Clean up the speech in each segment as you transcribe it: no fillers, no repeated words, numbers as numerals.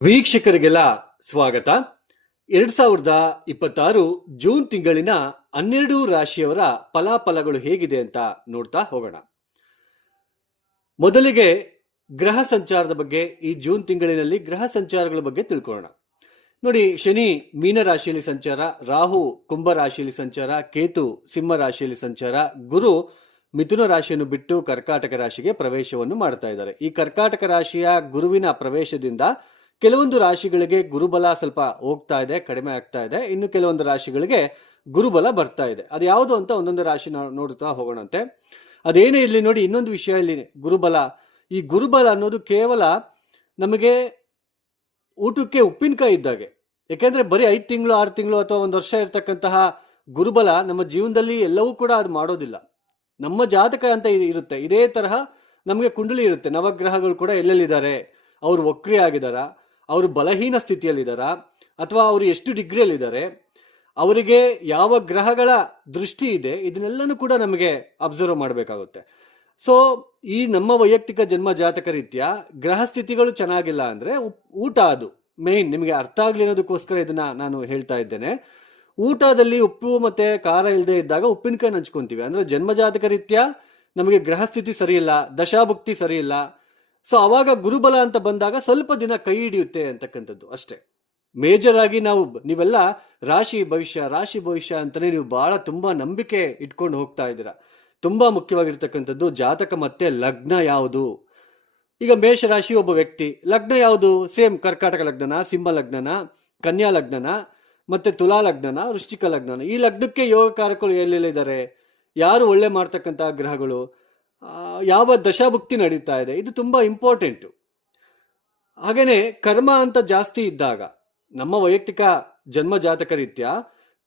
ವೀಕ್ಷಕರಿಗೆಲ್ಲ ಸ್ವಾಗತ. 2026 ಜೂನ್ ತಿಂಗಳಿನ 12 ರಾಶಿಯವರ ಫಲಾಫಲಗಳು ಹೇಗಿದೆ ಅಂತ ನೋಡ್ತಾ ಹೋಗೋಣ. ಮೊದಲಿಗೆ ಗ್ರಹ ಸಂಚಾರದ ಬಗ್ಗೆ, ಈ ಜೂನ್ ತಿಂಗಳಿನಲ್ಲಿ ಗ್ರಹ ಸಂಚಾರಗಳ ಬಗ್ಗೆ ತಿಳ್ಕೊಳ್ಳೋಣ. ನೋಡಿ, ಶನಿ ಮೀನ ರಾಶಿಯಲ್ಲಿ ಸಂಚಾರ, ರಾಹು ಕುಂಭ ರಾಶಿಯಲ್ಲಿ ಸಂಚಾರ, ಕೇತು ಸಿಂಹ ರಾಶಿಯಲ್ಲಿ ಸಂಚಾರ, ಗುರು ಮಿಥುನ ರಾಶಿಯನ್ನು ಬಿಟ್ಟು ಕರ್ಕಾಟಕ ರಾಶಿಗೆ ಪ್ರವೇಶವನ್ನು ಮಾಡ್ತಾ ಇದ್ದಾರೆ. ಈ ಕರ್ಕಾಟಕ ರಾಶಿಯ ಗುರುವಿನ ಪ್ರವೇಶದಿಂದ ಕೆಲವೊಂದು ರಾಶಿಗಳಿಗೆ ಗುರುಬಲ ಸ್ವಲ್ಪ ಹೋಗ್ತಾ ಇದೆ, ಕಡಿಮೆ ಆಗ್ತಾ ಇದೆ. ಇನ್ನು ಕೆಲವೊಂದು ರಾಶಿಗಳಿಗೆ ಗುರುಬಲ ಬರ್ತಾ ಇದೆ. ಅದು ಯಾವುದು ಅಂತ ಒಂದೊಂದು ರಾಶಿ ನೋಡ್ತಾ ಹೋಗೋಣಂತೆ. ಅದೇನೇ ಇಲ್ಲಿ ನೋಡಿ, ಇನ್ನೊಂದು ವಿಷಯ ಇಲ್ಲಿ ಗುರುಬಲ. ಈ ಗುರುಬಲ ಅನ್ನೋದು ಕೇವಲ ನಮಗೆ ಊಟಕ್ಕೆ ಉಪ್ಪಿನಕಾಯಿ ಇದ್ದಾಗೆ. ಯಾಕೆಂದ್ರೆ ಬರೀ 5 ತಿಂಗಳು 6 ತಿಂಗಳು ಅಥವಾ 1 ವರ್ಷ ಇರ್ತಕ್ಕಂತಹ ಗುರುಬಲ ನಮ್ಮ ಜೀವನದಲ್ಲಿ ಎಲ್ಲವೂ ಕೂಡ ಅದು ಮಾಡೋದಿಲ್ಲ. ನಮ್ಮ ಜಾತಕ ಅಂತ ಇರುತ್ತೆ. ಇದೇ ತರಹ ನಮಗೆ ಕುಂಡಲಿ ಇರುತ್ತೆ. ನವಗ್ರಹಗಳು ಕೂಡ ಎಲ್ಲೆಲ್ಲಿದ್ದಾರೆ, ಅವರು ವಕ್ರಿ ಆಗಿದಾರ, ಅವರು ಬಲಹೀನ ಸ್ಥಿತಿಯಲ್ಲಿದ್ದಾರಾ, ಅಥವಾ ಅವರು ಎಷ್ಟು ಡಿಗ್ರಿಯಲ್ಲಿದ್ದಾರೆ, ಅವರಿಗೆ ಯಾವ ಗ್ರಹಗಳ ದೃಷ್ಟಿ ಇದೆ, ಇದನ್ನೆಲ್ಲನೂ ಕೂಡ ನಮಗೆ ಅಬ್ಸರ್ವ್ ಮಾಡಬೇಕಾಗುತ್ತೆ. ಸೊ ಈ ನಮ್ಮ ವೈಯಕ್ತಿಕ ಜನ್ಮ ಜಾತಕ ರೀತ್ಯ ಗ್ರಹ ಸ್ಥಿತಿಗಳು ಚೆನ್ನಾಗಿಲ್ಲ ಅಂದರೆ ಊಟ, ಅದು ಮೇನ್ ನಿಮಗೆ ಅರ್ಥ ಆಗಲಿ ಅನ್ನೋದಕ್ಕೋಸ್ಕರ ಇದನ್ನ ನಾನು ಹೇಳ್ತಾ ಇದ್ದೇನೆ. ಊಟದಲ್ಲಿ ಉಪ್ಪು ಮತ್ತೆ ಖಾರ ಇಲ್ಲದೆ ಇದ್ದಾಗ ಉಪ್ಪಿನಕಾಯಿ ಹಂಚ್ಕೊಂತೀವಿ. ಅಂದ್ರೆ ಜನ್ಮ ಜಾತಕ ರೀತ್ಯ ನಮಗೆ ಗ್ರಹ ಸ್ಥಿತಿ ಸರಿ ಇಲ್ಲ, ದಶಾಭುಕ್ತಿ ಸರಿ ಇಲ್ಲ. ಸೊ ಅವಾಗ ಗುರುಬಲ ಅಂತ ಬಂದಾಗ ಸ್ವಲ್ಪ ದಿನ ಕೈ ಹಿಡಿಯುತ್ತೆ ಅಂತಕ್ಕಂಥದ್ದು ಅಷ್ಟೇ. ಮೇಜರ್ ಆಗಿ ನೀವೆಲ್ಲ ರಾಶಿ ಭವಿಷ್ಯ ಅಂತಾನೆ ನೀವು ಬಹಳ ತುಂಬಾ ನಂಬಿಕೆ ಇಟ್ಕೊಂಡು ಹೋಗ್ತಾ ಇದ್ದೀರಾ. ತುಂಬಾ ಮುಖ್ಯವಾಗಿರ್ತಕ್ಕಂಥದ್ದು ಜಾತಕ ಮತ್ತೆ ಲಗ್ನ ಯಾವುದು. ಈಗ ಮೇಷರಾಶಿ ಒಬ್ಬ ವ್ಯಕ್ತಿ, ಲಗ್ನ ಯಾವುದು? ಸೇಮ್ ಕರ್ಕಾಟಕ ಲಗ್ನನ, ಸಿಂಹ ಲಗ್ನನ, ಕನ್ಯಾ ಲಗ್ನನ, ಮತ್ತೆ ತುಲಾ ಲಗ್ನನ, ವೃಶ್ಚಿಕ ಲಗ್ನನ. ಈ ಲಗ್ನಕ್ಕೆ ಯೋಗಕಾರಕಗಳು ಎಲ್ಲೆಲ್ಲಿದ್ದಾರೆ, ಯಾರು ಒಳ್ಳೆ ಮಾಡ್ತಕ್ಕಂತಹ ಗ್ರಹಗಳು, ಯಾವ ದಶಾಭುಕ್ತಿ ನಡೀತಾ ಇದೆ, ಇದು ತುಂಬಾ ಇಂಪಾರ್ಟೆಂಟು. ಹಾಗೇನೆ ಕರ್ಮ ಅಂತ ಜಾಸ್ತಿ ಇದ್ದಾಗ, ನಮ್ಮ ವೈಯಕ್ತಿಕ ಜನ್ಮ ಜಾತಕ ರೀತ್ಯ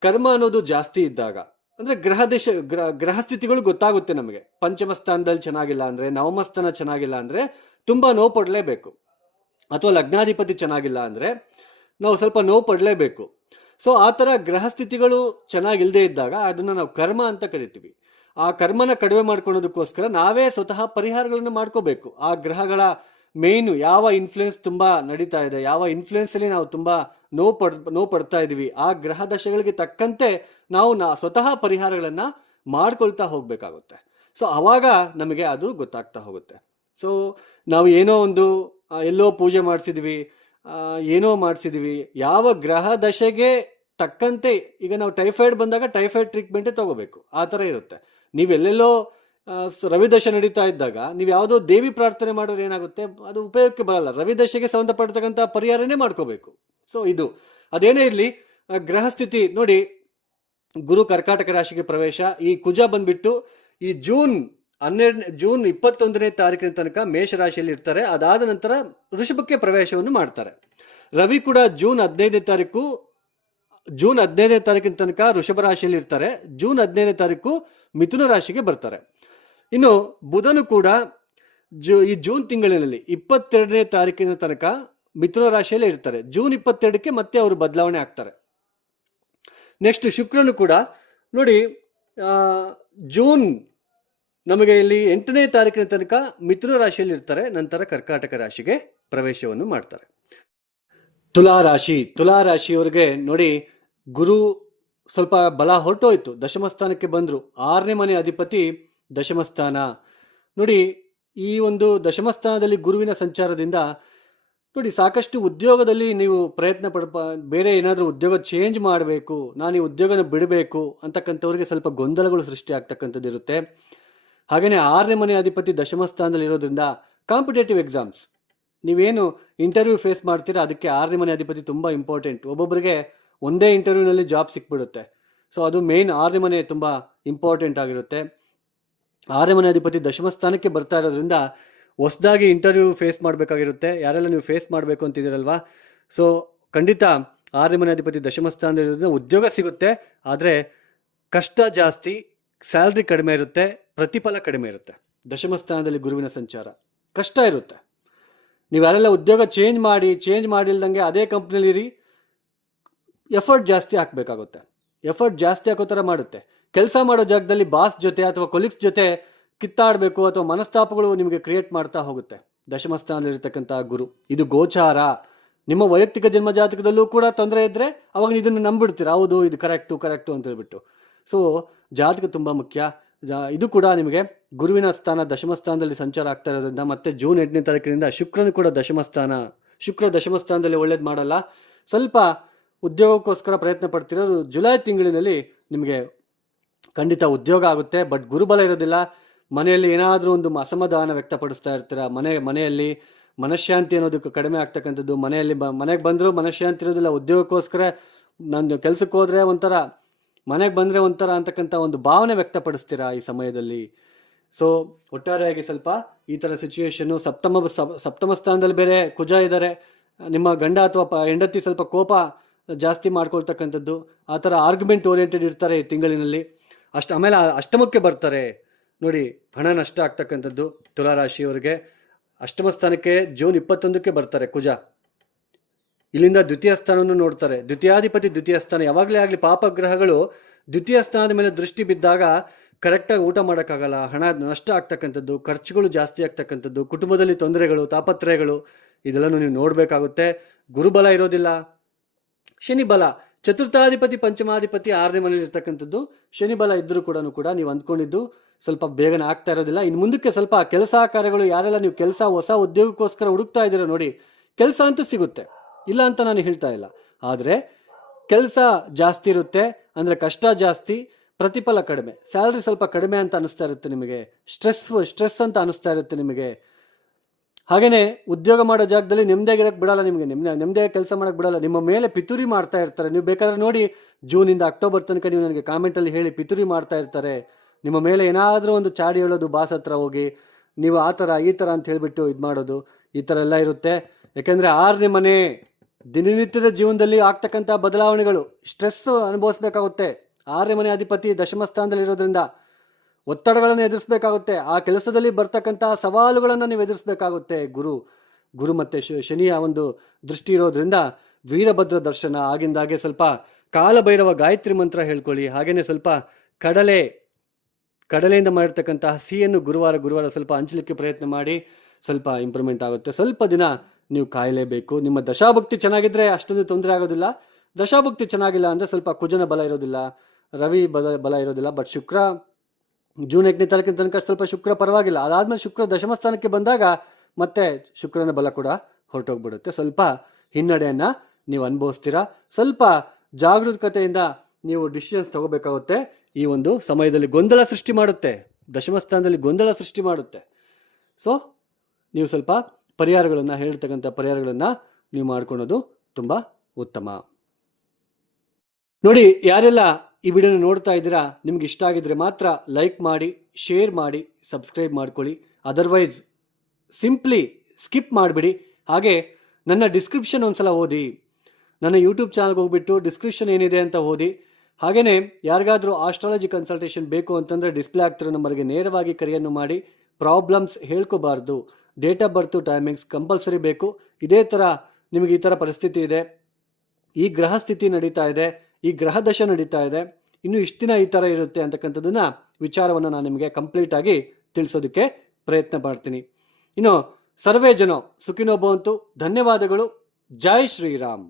ಕರ್ಮ ಅನ್ನೋದು ಜಾಸ್ತಿ ಇದ್ದಾಗ, ಅಂದ್ರೆ ಗ್ರಹ ಸ್ಥಿತಿಗಳು ಗೊತ್ತಾಗುತ್ತೆ ನಮಗೆ. ಪಂಚಮ ಸ್ಥಾನದಲ್ಲಿ ಚೆನ್ನಾಗಿಲ್ಲ ಅಂದ್ರೆ, ನವಮ ಸ್ಥಾನ ಚೆನ್ನಾಗಿಲ್ಲ ಅಂದ್ರೆ ತುಂಬಾ ನೋವು ಪಡಲೇಬೇಕು. ಅಥವಾ ಲಗ್ನಾಧಿಪತಿ ಚೆನ್ನಾಗಿಲ್ಲ ಅಂದ್ರೆ ನಾವು ಸ್ವಲ್ಪ ನೋವು ಪಡಲೇಬೇಕು. ಸೊ ಆ ತರ ಗ್ರಹ ಸ್ಥಿತಿಗಳು ಚೆನ್ನಾಗಿಲ್ಲದೆ ಇದ್ದಾಗ ಅದನ್ನ ನಾವು ಕರ್ಮ ಅಂತ ಕರಿತೀವಿ. ಆ ಕರ್ಮನ ಕಡಿಮೆ ಮಾಡ್ಕೊಳ್ಳೋದಕ್ಕೋಸ್ಕರ ನಾವೇ ಸ್ವತಃ ಪರಿಹಾರಗಳನ್ನು ಮಾಡ್ಕೋಬೇಕು. ಆ ಗ್ರಹಗಳ ಮೇನ್ ಯಾವ ಇನ್ಫ್ಲುಯೆನ್ಸ್ ತುಂಬಾ ನಡೀತಾ ಇದೆ, ಯಾವ ಇನ್ಫ್ಲುಯೆನ್ಸ್ ಅಲ್ಲಿ ನಾವು ತುಂಬಾ ನೋವು ಪಡ್ತಾ ಇದೀವಿ, ಆ ಗ್ರಹ ದಶೆಗಳಿಗೆ ತಕ್ಕಂತೆ ನಾವು ಸ್ವತಃ ಪರಿಹಾರಗಳನ್ನ ಮಾಡ್ಕೊಳ್ತಾ ಹೋಗ್ಬೇಕಾಗುತ್ತೆ. ಸೊ ಅವಾಗ ನಮಗೆ ಅದು ಗೊತ್ತಾಗ್ತಾ ಹೋಗುತ್ತೆ. ಸೊ ನಾವು ಏನೋ ಒಂದು ಎಲ್ಲೋ ಪೂಜೆ ಮಾಡಿಸಿದ್ವಿ, ಏನೋ ಮಾಡಿಸಿದ್ವಿ, ಯಾವ ಗ್ರಹ ದಶೆಗೆ ತಕ್ಕಂತೆ. ಈಗ ನಾವು ಟೈಫಾಯ್ಡ್ ಬಂದಾಗ ಟೈಫಾಯ್ಡ್ ಟ್ರೀಟ್ಮೆಂಟೇ ತಗೋಬೇಕು, ಆ ಥರ ಇರುತ್ತೆ. ನೀವೆಲ್ಲೆಲ್ಲೋ ರವಿದಶೆ ನಡೀತಾ ಇದ್ದಾಗ ನೀವು ಯಾವುದೋ ದೇವಿ ಪ್ರಾರ್ಥನೆ ಮಾಡಿದ್ರೆ ಏನಾಗುತ್ತೆ, ಅದು ಉಪಯೋಗಕ್ಕೆ ಬರಲ್ಲ. ರವಿದಶೆಗೆ ಸಂಬಂಧಪಡ್ತಕ್ಕಂಥ ಪರಿಹಾರನೇ ಮಾಡ್ಕೋಬೇಕು. ಸೊ ಇದು ಅದೇನೇ ಇರಲಿ, ಗ್ರಹ ಸ್ಥಿತಿ ನೋಡಿ, ಗುರು ಕರ್ಕಾಟಕ ರಾಶಿಗೆ ಪ್ರವೇಶ. ಈ ಕುಜ ಬಂದ್ಬಿಟ್ಟು ಈ ಜೂನ್ 21ನೇ ತಾರೀಕಿನ ತನಕ ಮೇಷರಾಶಿಯಲ್ಲಿ ಇರ್ತಾರೆ. ಅದಾದ ನಂತರ ವೃಷಭಕ್ಕೆ ಪ್ರವೇಶವನ್ನು ಮಾಡ್ತಾರೆ. ರವಿ ಕೂಡ ಜೂನ್ 15ನೇ ತಾರೀಕಿನ ತನಕ ವೃಷಭ ರಾಶಿಯಲ್ಲಿ ಇರ್ತಾರೆ. ಜೂನ್ 15ನೇ ತಾರೀಕು ಮಿಥುನ ರಾಶಿಗೆ ಬರ್ತಾರೆ. ಇನ್ನು ಬುಧನು ಕೂಡ ಈ ಜೂನ್ ತಿಂಗಳಿನಲ್ಲಿ 22ನೇ ತಾರೀಕಿನ ತನಕ ಮಿಥುನ ರಾಶಿಯಲ್ಲಿ ಇರ್ತಾರೆ. ಜೂನ್ 22ಕ್ಕೆ ಮತ್ತೆ ಅವರು ಬದಲಾವಣೆ ಆಗ್ತಾರೆ. ನೆಕ್ಸ್ಟ್ ಶುಕ್ರನು ಕೂಡ ನೋಡಿ, ಜೂನ್ ನಮಗೆ ಇಲ್ಲಿ 8ನೇ ತಾರೀಕಿನ ತನಕ ಮಿಥುನ ರಾಶಿಯಲ್ಲಿ ಇರ್ತಾರೆ. ನಂತರ ಕರ್ಕಾಟಕ ರಾಶಿಗೆ ಪ್ರವೇಶವನ್ನು ಮಾಡ್ತಾರೆ. ತುಲಾ ರಾಶಿಯವರಿಗೆ ನೋಡಿ, ಗುರು ಸ್ವಲ್ಪ ಬಲ ಹೊರಟೋಯ್ತು, ದಶಮ ಸ್ಥಾನಕ್ಕೆ ಬಂದ್ರು. 6ನೇ ಮನೆ ಅಧಿಪತಿ ದಶಮ ಸ್ಥಾನ. ನೋಡಿ, ಈ ಒಂದು ದಶಮ ಸ್ಥಾನದಲ್ಲಿ ಗುರುವಿನ ಸಂಚಾರದಿಂದ ನೋಡಿ ಸಾಕಷ್ಟು ಉದ್ಯೋಗದಲ್ಲಿ ನೀವು ಪ್ರಯತ್ನ ಬೇರೆ ಏನಾದರೂ ಉದ್ಯೋಗ ಚೇಂಜ್ ಮಾಡಬೇಕು, ನಾನು ಈ ಉದ್ಯೋಗನ ಬಿಡಬೇಕು ಅಂತಕ್ಕಂಥವ್ರಿಗೆ ಸ್ವಲ್ಪ ಗೊಂದಲಗಳು ಸೃಷ್ಟಿ ಆಗ್ತಕ್ಕಂಥದ್ದು ಇರುತ್ತೆ. ಹಾಗೆಯೇ 6ನೇ ಮನೆ ಅಧಿಪತಿ ದಶಮ ಸ್ಥಾನದಲ್ಲಿ ಇರೋದ್ರಿಂದ ಕಾಂಪಿಟೇಟಿವ್ ಎಕ್ಸಾಮ್ಸ್, ನೀವೇನು ಇಂಟರ್ವ್ಯೂ ಫೇಸ್ ಮಾಡ್ತೀರಾ ಅದಕ್ಕೆ 6ನೇ ಮನೆ ಅಧಿಪತಿ ತುಂಬ ಇಂಪಾರ್ಟೆಂಟ್. ಒಬ್ಬೊಬ್ಬರಿಗೆ ಒಂದೇ ಇಂಟರ್ವ್ಯೂನಲ್ಲಿ ಜಾಬ್ ಸಿಕ್ಬಿಡುತ್ತೆ. ಸೊ ಅದು ಮೇನ್ 6ನೇ ಮನೆ ತುಂಬ ಇಂಪಾರ್ಟೆಂಟ್ ಆಗಿರುತ್ತೆ. 6ನೇ ಮನೆ ಅಧಿಪತಿ ದಶಮ ಸ್ಥಾನಕ್ಕೆ ಬರ್ತಾ ಇರೋದ್ರಿಂದ ಹೊಸದಾಗಿ ಇಂಟರ್ವ್ಯೂ ಫೇಸ್ ಮಾಡಬೇಕಾಗಿರುತ್ತೆ. ಯಾರೆಲ್ಲ ನೀವು ಫೇಸ್ ಮಾಡಬೇಕು ಅಂತಿದ್ದೀರಲ್ವಾ, ಸೊ ಖಂಡಿತ 6ನೇ ಮನೆ ಅಧಿಪತಿ ದಶಮ ಸ್ಥಾನದಲ್ಲಿರೋದ್ರಿಂದ ಉದ್ಯೋಗ ಸಿಗುತ್ತೆ. ಆದರೆ ಕಷ್ಟ ಜಾಸ್ತಿ, ಸ್ಯಾಲ್ರಿ ಕಡಿಮೆ ಇರುತ್ತೆ, ಪ್ರತಿಫಲ ಕಡಿಮೆ ಇರುತ್ತೆ. ದಶಮ ಸ್ಥಾನದಲ್ಲಿ ಗುರುವಿನ ಸಂಚಾರ ಕಷ್ಟ ಇರುತ್ತೆ. ನೀವು ಯಾರೆಲ್ಲ ಉದ್ಯೋಗ ಚೇಂಜ್ ಮಾಡಿಲ್ದಂಗೆ ಅದೇ ಕಂಪ್ನಿಲಿರಿ, ಎಫರ್ಟ್ ಜಾಸ್ತಿ ಹಾಕಬೇಕಾಗುತ್ತೆ. ಎಫರ್ಟ್ ಜಾಸ್ತಿ ಹಾಕೋ ಥರ ಮಾಡುತ್ತೆ. ಕೆಲಸ ಮಾಡೋ ಜಾಗದಲ್ಲಿ ಬಾಸ್ ಜೊತೆ ಅಥವಾ ಕೊಲೀಗ್ಸ್ ಜೊತೆ ಕಿತ್ತಾಡಬೇಕು ಅಥವಾ ಮನಸ್ತಾಪಗಳು ನಿಮಗೆ ಕ್ರಿಯೇಟ್ ಮಾಡ್ತಾ ಹೋಗುತ್ತೆ ದಶಮ ಸ್ಥಾನದಲ್ಲಿರ್ತಕ್ಕಂಥ ಗುರು. ಇದು ಗೋಚಾರ. ನಿಮ್ಮ ವೈಯಕ್ತಿಕ ಜನ್ಮ ಜಾತಕದಲ್ಲೂ ಕೂಡ ತೊಂದರೆ ಇದ್ದರೆ ಅವಾಗ ಇದನ್ನು ನಂಬಿಡ್ತೀರ, ಹೌದು ಇದು ಕರೆಕ್ಟು ಅಂತ ಹೇಳ್ಬಿಟ್ಟು. ಸೊ ಜಾತಕ ತುಂಬ ಮುಖ್ಯ. ಇದು ಕೂಡ ನಿಮಗೆ ಗುರುವಿನ ಸ್ಥಾನ ದಶಮ ಸ್ಥಾನದಲ್ಲಿ ಸಂಚಾರ ಆಗ್ತಾ ಇರೋದ್ರಿಂದ, ಮತ್ತೆ ಜೂನ್ 8ನೇ ತಾರೀಕಿನಿಂದ ಶುಕ್ರನು ಕೂಡ ಶುಕ್ರ ದಶಮ ಸ್ಥಾನದಲ್ಲಿ ಒಳ್ಳೇದು ಮಾಡಲ್ಲ. ಸ್ವಲ್ಪ ಉದ್ಯೋಗಕ್ಕೋಸ್ಕರ ಪ್ರಯತ್ನ ಪಡ್ತಿರೋರು ಜುಲೈ ತಿಂಗಳಿನಲ್ಲಿ ನಿಮಗೆ ಖಂಡಿತ ಉದ್ಯೋಗ ಆಗುತ್ತೆ. ಬಟ್ ಗುರುಬಲ ಇರೋದಿಲ್ಲ. ಮನೆಯಲ್ಲಿ ಏನಾದರೂ ಒಂದು ಅಸಮಾಧಾನ ವ್ಯಕ್ತಪಡಿಸ್ತಾ ಇರ್ತೀರ. ಮನೆಯಲ್ಲಿ ಮನಃಶಾಂತಿ ಅನ್ನೋದಕ್ಕೆ ಕಡಿಮೆ ಆಗ್ತಕ್ಕಂಥದ್ದು. ಮನೆಗೆ ಬಂದರೂ ಮನಃಶಾಂತಿ ಇರೋದಿಲ್ಲ. ಉದ್ಯೋಗಕ್ಕೋಸ್ಕರ ನಾನು ಕೆಲಸಕ್ಕೆ ಹೋದರೆ ಒಂಥರ, ಮನೆಗೆ ಬಂದರೆ ಒಂಥರ ಅಂತಕ್ಕಂಥ ಒಂದು ಭಾವನೆ ವ್ಯಕ್ತಪಡಿಸ್ತೀರಾ ಈ ಸಮಯದಲ್ಲಿ. ಸೊ ಒಟ್ಟಾರೆಯಾಗಿ ಸ್ವಲ್ಪ ಈ ಥರ ಸಿಚುವೇಶನ್ನು, ಸಪ್ತಮ ಸ್ಥಾನದಲ್ಲಿ ಬೇರೆ ಕುಜ ಇದ್ದಾರೆ. ನಿಮ್ಮ ಗಂಡ ಅಥವಾ ಹೆಂಡತಿ ಸ್ವಲ್ಪ ಕೋಪ ಜಾಸ್ತಿ ಮಾಡ್ಕೊಳ್ತಕ್ಕಂಥದ್ದು, ಆ ಥರ ಆರ್ಗ್ಯುಮೆಂಟ್ ಓರಿಯೆಂಟೆಡ್ ಇರ್ತಾರೆ ಈ ತಿಂಗಳಿನಲ್ಲಿ. ಆಮೇಲೆ ಅಷ್ಟಮಕ್ಕೆ ಬರ್ತಾರೆ ನೋಡಿ, ಹಣ ನಷ್ಟ ಆಗ್ತಕ್ಕಂಥದ್ದು. ತುಲಾರಾಶಿಯವರಿಗೆ ಅಷ್ಟಮ ಸ್ಥಾನಕ್ಕೆ ಜೂನ್ 21ಕ್ಕೆ ಬರ್ತಾರೆ ಕುಜ. ಇಲ್ಲಿಂದ ದ್ವಿತೀಯ ಸ್ಥಾನವನ್ನು ನೋಡ್ತಾರೆ. ದ್ವಿತೀಯಾಧಿಪತಿ ದ್ವಿತೀಯ ಸ್ಥಾನ. ಯಾವಾಗಲೇ ಆಗಲಿ ಪಾಪಗ್ರಹಗಳು ದ್ವಿತೀಯ ಸ್ಥಾನದ ಮೇಲೆ ದೃಷ್ಟಿ ಬಿದ್ದಾಗ ಕರೆಕ್ಟಾಗಿ ಊಟ ಮಾಡೋಕ್ಕಾಗಲ್ಲ, ಹಣ ನಷ್ಟ ಆಗ್ತಕ್ಕಂಥದ್ದು, ಖರ್ಚುಗಳು ಜಾಸ್ತಿ ಆಗ್ತಕ್ಕಂಥದ್ದು, ಕುಟುಂಬದಲ್ಲಿ ತೊಂದರೆಗಳು, ತಾಪತ್ರಯಗಳು, ಇದೆಲ್ಲನೂ ನೀವು ನೋಡಬೇಕಾಗುತ್ತೆ. ಗುರುಬಲ ಇರೋದಿಲ್ಲ. ಶನಿ ಬಲ, ಚತುರ್ಥಾಧಿಪತಿ ಪಂಚಮಾಧಿಪತಿ 6ನೇ ಮನೇಲಿ ಇರ್ತಕ್ಕಂಥದ್ದು. ಶನಿ ಬಲ ಇದ್ದರೂ ಕೂಡ ನೀವು ಅಂದ್ಕೊಂಡಿದ್ದು ಸ್ವಲ್ಪ ಬೇಗನೆ ಆಗ್ತಾ ಇರೋದಿಲ್ಲ. ಇನ್ನು ಮುಂದಕ್ಕೆ ಸ್ವಲ್ಪ ಕೆಲಸ ಕಾರ್ಯಗಳು, ಯಾರೆಲ್ಲ ನೀವು ಹೊಸ ಉದ್ಯೋಗಕ್ಕೋಸ್ಕರ ಹುಡುಕ್ತಾ ಇದ್ದೀರಾ ನೋಡಿ, ಕೆಲಸ ಅಂತೂ ಸಿಗುತ್ತೆ, ಇಲ್ಲ ಅಂತ ನಾನು ಹೇಳ್ತಾ ಇಲ್ಲ. ಆದರೆ ಕೆಲಸ ಜಾಸ್ತಿ ಇರುತ್ತೆ, ಅಂದರೆ ಕಷ್ಟ ಜಾಸ್ತಿ, ಪ್ರತಿಫಲ ಕಡಿಮೆ, ಸ್ಯಾಲ್ರಿ ಸ್ವಲ್ಪ ಕಡಿಮೆ ಅಂತ ಅನಿಸ್ತಾ ಇರುತ್ತೆ ನಿಮಗೆ. ಸ್ಟ್ರೆಸ್ ಅಂತ ಅನಿಸ್ತಾ ಇರುತ್ತೆ ನಿಮಗೆ. ಹಾಗೆಯೇ ಉದ್ಯೋಗ ಮಾಡೋ ಜಾಗದಲ್ಲಿ ನೆಮ್ಮದಿಯಾಗಿರೋಕ್ಕೆ ಬಿಡಲ್ಲ ನಿಮಗೆ, ನೆಮ್ಮದಿಯಾಗಿ ಕೆಲಸ ಮಾಡೋಕ್ಕೆ ಬಿಡಲ್ಲ. ನಿಮ್ಮ ಮೇಲೆ ಪಿತೂರಿ ಮಾಡ್ತಾ ಇರ್ತಾರೆ. ನೀವು ಬೇಕಾದ್ರೆ ನೋಡಿ, ಜೂನಿಂದ ಅಕ್ಟೋಬರ್ ತನಕ ನೀವು ನನಗೆ ಕಾಮೆಂಟಲ್ಲಿ ಹೇಳಿ, ಪಿತೂರಿ ಮಾಡ್ತಾ ಇರ್ತಾರೆ ನಿಮ್ಮ ಮೇಲೆ. ಏನಾದರೂ ಒಂದು ಚಾಡಿ ಹೇಳೋದು, ಬಾಸ್ ಹತ್ರ ಹೋಗಿ ನೀವು ಆ ಥರ ಈ ಥರ ಅಂತ ಹೇಳಿಬಿಟ್ಟು ಇದು ಮಾಡೋದು, ಈ ಥರ ಎಲ್ಲ ಇರುತ್ತೆ. ಯಾಕೆಂದರೆ 6ನೇ ಮನೆ ದಿನನಿತ್ಯದ ಜೀವನದಲ್ಲಿ ಆಗ್ತಕ್ಕಂಥ ಬದಲಾವಣೆಗಳು, ಸ್ಟ್ರೆಸ್ ಅನುಭವಿಸ್ಬೇಕಾಗುತ್ತೆ. 6ನೇ ಮನೆ ಅಧಿಪತಿ ದಶಮ ಸ್ಥಾನದಲ್ಲಿ ಇರೋದ್ರಿಂದ ಒತ್ತಡಗಳನ್ನು ಎದುರಿಸಬೇಕಾಗುತ್ತೆ. ಆ ಕೆಲಸದಲ್ಲಿ ಬರ್ತಕ್ಕಂಥ ಸವಾಲುಗಳನ್ನು ನೀವು ಎದುರಿಸಬೇಕಾಗುತ್ತೆ. ಗುರು ಮತ್ತು ಶನಿಯ ಒಂದು ದೃಷ್ಟಿ ಇರೋದ್ರಿಂದ ವೀರಭದ್ರ ದರ್ಶನ, ಆಗಿಂದಾಗೆ ಸ್ವಲ್ಪ ಕಾಲಭೈರವ ಗಾಯತ್ರಿ ಮಂತ್ರ ಹೇಳ್ಕೊಳ್ಳಿ. ಹಾಗೆಯೇ ಸ್ವಲ್ಪ ಕಡಲೆಯಿಂದ ಮಾಡಿರ್ತಕ್ಕಂತಹ ಸಿಹಿಯನ್ನು ಗುರುವಾರ ಸ್ವಲ್ಪ ಹಂಚಲಿಕ್ಕೆ ಪ್ರಯತ್ನ ಮಾಡಿ, ಸ್ವಲ್ಪ ಇಂಪ್ರೂವ್ಮೆಂಟ್ ಆಗುತ್ತೆ. ಸ್ವಲ್ಪ ದಿನ ನೀವು ಕಾಯಲೇಬೇಕು. ನಿಮ್ಮ ದಶಾಭುಕ್ತಿ ಚೆನ್ನಾಗಿದ್ದರೆ ಅಷ್ಟೊಂದು ತೊಂದರೆ ಆಗೋದಿಲ್ಲ. ದಶಾಭುಕ್ತಿ ಚೆನ್ನಾಗಿಲ್ಲ ಅಂದರೆ ಸ್ವಲ್ಪ ಕುಜನ ಬಲ ಇರೋದಿಲ್ಲ, ರವಿ ಬಲ ಇರೋದಿಲ್ಲ. ಬಟ್ ಶುಕ್ರ ಜೂನ್ 8ನೇ ತಾರೀಕಿನ ತನಕ ಸ್ವಲ್ಪ ಶುಕ್ರ ಪರವಾಗಿಲ್ಲ. ಅದಾದಮೇಲೆ ಶುಕ್ರ ದಶಮ ಸ್ಥಾನಕ್ಕೆ ಬಂದಾಗ ಮತ್ತೆ ಶುಕ್ರನ ಬಲ ಕೂಡ ಹೊರಟೋಗ್ಬಿಡುತ್ತೆ. ಸ್ವಲ್ಪ ಹಿನ್ನಡೆಯನ್ನು ನೀವು ಅನುಭವಿಸ್ತೀರಾ. ಸ್ವಲ್ಪ ಜಾಗರೂಕತೆಯಿಂದ ನೀವು ಡಿಸಿಷನ್ಸ್ ತಗೋಬೇಕಾಗುತ್ತೆ. ಈ ಒಂದು ಸಮಯದಲ್ಲಿ ಗೊಂದಲ ಸೃಷ್ಟಿ ಮಾಡುತ್ತೆ, ದಶಮ ಸ್ಥಾನದಲ್ಲಿ ಗೊಂದಲ ಸೃಷ್ಟಿ ಮಾಡುತ್ತೆ. ಸೊ ನೀವು ಸ್ವಲ್ಪ ಹೇಳ್ತಕ್ಕಂಥ ಪರಿಹಾರಗಳನ್ನು ನೀವು ಮಾಡ್ಕೊಳೋದು ತುಂಬ ಉತ್ತಮ. ನೋಡಿ, ಯಾರೆಲ್ಲ ಈ ವಿಡಿಯೋನ ನೋಡ್ತಾ ಇದ್ದೀರಾ, ನಿಮ್ಗೆ ಇಷ್ಟ ಆಗಿದ್ರೆ ಮಾತ್ರ ಲೈಕ್ ಮಾಡಿ, ಶೇರ್ ಮಾಡಿ, ಸಬ್ಸ್ಕ್ರೈಬ್ ಮಾಡ್ಕೊಳ್ಳಿ. ಅದರ್ವೈಸ್ ಸಿಂಪ್ಲಿ ಸ್ಕಿಪ್ ಮಾಡಿಬಿಡಿ. ಹಾಗೆ ನನ್ನ ಡಿಸ್ಕ್ರಿಪ್ಷನ್ ಒಂದ್ಸಲ ಓದಿ, ನನ್ನ ಯೂಟ್ಯೂಬ್ ಚಾನಲ್ಗೆ ಹೋಗ್ಬಿಟ್ಟು ಡಿಸ್ಕ್ರಿಪ್ಷನ್ ಏನಿದೆ ಅಂತ ಓದಿ. ಹಾಗೆಯೇ ಯಾರಿಗಾದರೂ ಆಸ್ಟ್ರಾಲಜಿ ಕನ್ಸಲ್ಟೇಷನ್ ಬೇಕು ಅಂತಂದರೆ ಡಿಸ್ಪ್ಲೇ ಆಗ್ತಿರೋ ನಂಬರ್ಗೆ ನೇರವಾಗಿ ಕರೆಯನ್ನು ಮಾಡಿ. ಪ್ರಾಬ್ಲಮ್ಸ್ ಹೇಳ್ಕೋಬಾರ್ದು. Date of birth, timings compulsory ಬೇಕು. ಇದೇ ಥರ ನಿಮಗೆ ಈ ಥರ ಪರಿಸ್ಥಿತಿ ಇದೆ, ಈ ಗ್ರಹ ಸ್ಥಿತಿ ನಡೀತಾ ಇದೆ, ಈ ಗ್ರಹ ದಶ ನಡೀತಾ ಇದೆ, ಇನ್ನು ಇಷ್ಟು ದಿನ ಈ ಥರ ಇರುತ್ತೆ ಅಂತಕ್ಕಂಥದ್ದನ್ನು ವಿಚಾರವನ್ನು ನಾನು ನಿಮಗೆ ಕಂಪ್ಲೀಟಾಗಿ ತಿಳಿಸೋದಕ್ಕೆ ಪ್ರಯತ್ನ ಮಾಡ್ತೀನಿ. ಇನ್ನು ಸರ್ವೇ ಜನೋ ಸುಖಿನೋ ಭವಂತು. ಧನ್ಯವಾದಗಳು. ಜೈ ಶ್ರೀರಾಮ್.